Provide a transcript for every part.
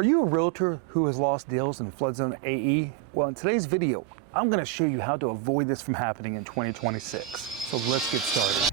Are you a realtor who has lost deals in flood zone AE? Well, in today's video, I'm going to show you how to avoid this from happening in 2026. So let's get started.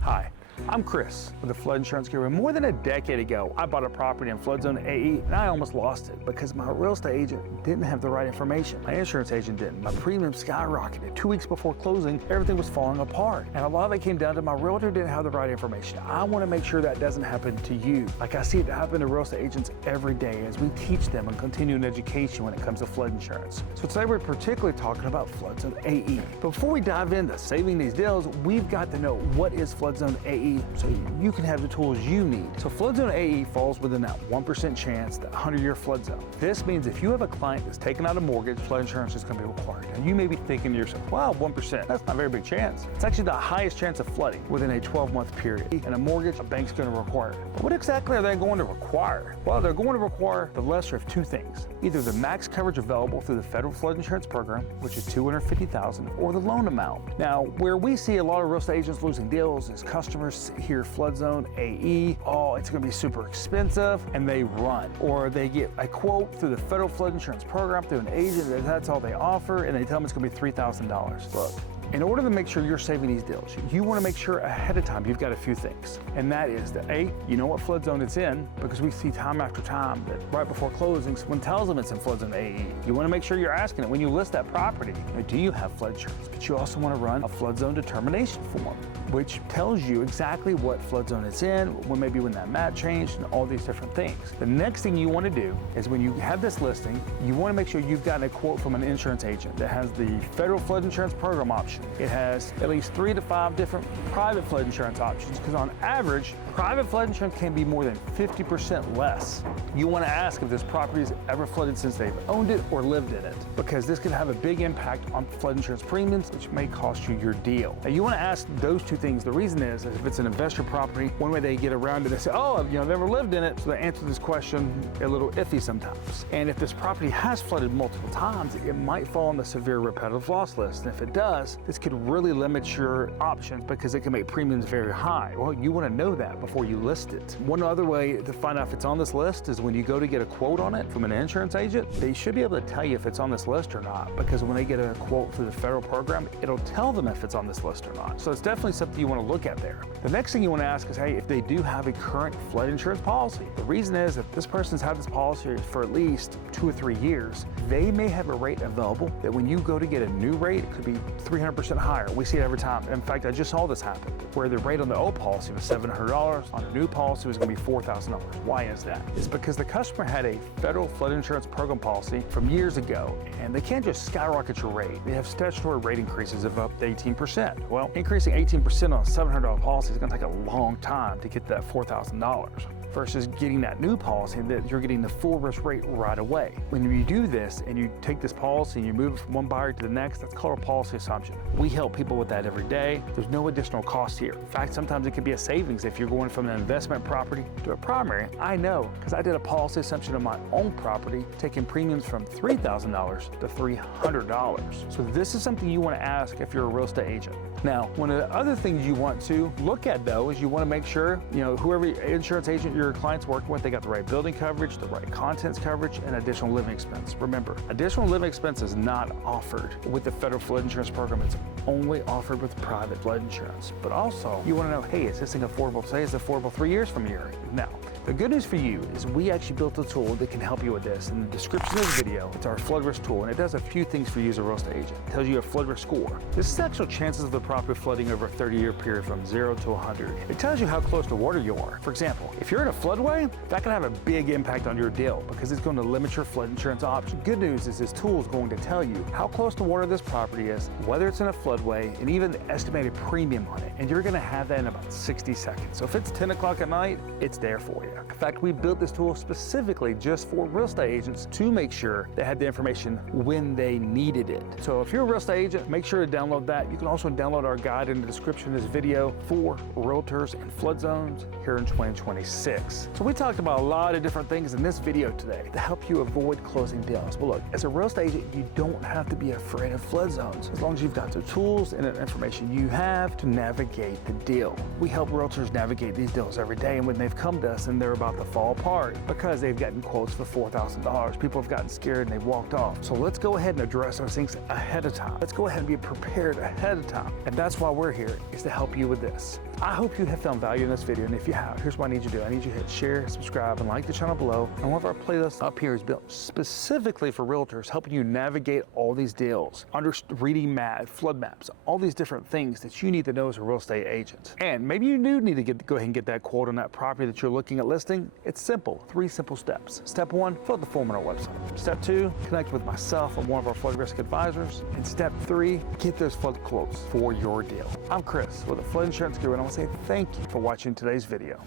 Hi, I'm Chris with the Flood Insurance Guru. More than a decade ago, I bought a property in flood zone AE and I almost lost it because my real estate agent didn't have the right information. My insurance agent didn't. My premium skyrocketed. 2 weeks before closing, everything was falling apart. And a lot of it came down to my realtor didn't have the right information. I want to make sure that doesn't happen to you. Like I see it happen to real estate agents every day as we teach them and continuing education when it comes to flood insurance. So today we're particularly talking about flood zone AE. But before we dive into saving these deals, we've got to know what is flood zone AE so you can have the tools you need. So flood zone AE falls within that 1% chance, that 100-year flood zone. This means if you have a client that's taken out a mortgage, flood insurance is going to be required. And you may be thinking to yourself, wow, 1%, that's not a very big chance. It's actually the highest chance of flooding within a 12-month period. And a mortgage, a bank's going to require it. But what exactly are they going to require? Well, they're going to require the lesser of two things. Either the max coverage available through the federal flood insurance program, which is $250,000, or the loan amount. Now, where we see a lot of real estate agents losing deals is customers hear flood zone AE, oh, it's going to be super expensive, and they run. Or they get a quote through the federal flood insurance program through an agent, and that's all they offer, and they tell them it's going to be $3,000. Look, in order to make sure you're saving these deals, you want to make sure ahead of time you've got a few things. And that is that A, you know what flood zone it's in, because we see time after time that right before closing, someone tells them it's in flood zone AE. You want to make sure you're asking it when you list that property, do you have flood insurance? But you also want to run a flood zone determination form, which tells you exactly what flood zone it's in, when that map changed, and all these different things. The next thing you want to do is when you have this listing, you want to make sure you've gotten a quote from an insurance agent that has the federal flood insurance program option. It has at least 3 to 5 different private flood insurance options, because on average, private flood insurance can be more than 50% less. You want to ask if this property has ever flooded since they've owned it or lived in it, because this could have a big impact on flood insurance premiums, which may cost you your deal. Now, you want to ask those two things. The reason is if it's an investor property, one way they get around it, they say, oh, I've never lived in it, so they answer this question a little iffy sometimes. And if this property has flooded multiple times, it might fall on the severe repetitive loss list. And if it does, this could really limit your options because it can make premiums very high. Well, you want to know that before you list it. One other way to find out if it's on this list is when you go to get a quote on it from an insurance agent, they should be able to tell you if it's on this list or not, because when they get a quote through the federal program, it'll tell them if it's on this list or not. So it's definitely something you want to look at there. The next thing you want to ask is, hey, if they do have a current flood insurance policy. The reason is that this person's had this policy for at least 2 or 3 years, they may have a rate available that when you go to get a new rate, it could be 300% higher. We see it every time. In fact, I just saw this happen, where the rate on the old policy was $700, on a new policy was going to be $4,000. Why is that? It's because the customer had a federal flood insurance program policy from years ago, and they can't just skyrocket your rate. They have statutory rate increases of up to 18%. Well, increasing 18% on a $700 policy is going to take a long time to get that $4,000. Versus getting that new policy that you're getting the full risk rate right away. When you do this and you take this policy and you move it from one buyer to the next, that's called a policy assumption. We help people with that every day. There's no additional cost here. In fact, sometimes it could be a savings if you're going from an investment property to a primary. I know, because I did a policy assumption of my own property, taking premiums from $3,000 to $300. So this is something you want to ask if you're a real estate agent. Now, one of the other things you want to look at though is you want to make sure, whoever insurance agent your client's working with, they got the right building coverage, the right contents coverage, and additional living expense. Remember, additional living expense is not offered with the federal flood insurance program. It's only offered with private flood insurance. But also, you want to know, hey, is this thing affordable today? Is it affordable 3 years from here? Now, the good news for you is we actually built a tool that can help you with this. In the description of the video, it's our flood risk tool, and it does a few things for you as a real estate agent. It tells you a flood risk score. This is actual chances of the property flooding over a 30-year period from 0 to 100. It tells you how close to water you are. For example, if you're in a floodway, that can have a big impact on your deal because it's going to limit your flood insurance option. Good news is this tool is going to tell you how close to water this property is, whether it's in a floodway, and even the estimated premium on it. And you're going to have that in about 60 seconds. So if it's 10 o'clock at night, it's there for you. area. In fact, we built this tool specifically just for real estate agents to make sure they had the information when they needed it. So if you're a real estate agent, make sure to download that. You can also download our guide in the description of this video for realtors and flood zones here in 2026. So we talked about a lot of different things in this video today to help you avoid closing deals. But look, as a real estate agent, you don't have to be afraid of flood zones as long as you've got the tools and the information you have to navigate the deal. We help realtors navigate these deals every day, and when they've come to us and they're about to fall apart because they've gotten quotes for $4,000, people have gotten scared and they've walked off. So let's go ahead and address those things ahead of time. Let's go ahead and be prepared ahead of time. And that's why we're here, is to help you with this. I hope you have found value in this video, and if you have, here's what I need you to do. I need you to hit share, subscribe, and like the channel below. And one of our playlists up here is built specifically for realtors, helping you navigate all these deals, reading flood maps, all these different things that you need to know as a real estate agent. And maybe you do need to go ahead and get that quote on that property that you're looking at listing. It's simple, 3 simple steps. Step 1, fill out the form on our website. Step 2, connect with myself or one of our flood risk advisors. And step 3, get those flood quotes for your deal. I'm Chris with the Flood Insurance Guru, and I want to say thank you for watching today's video.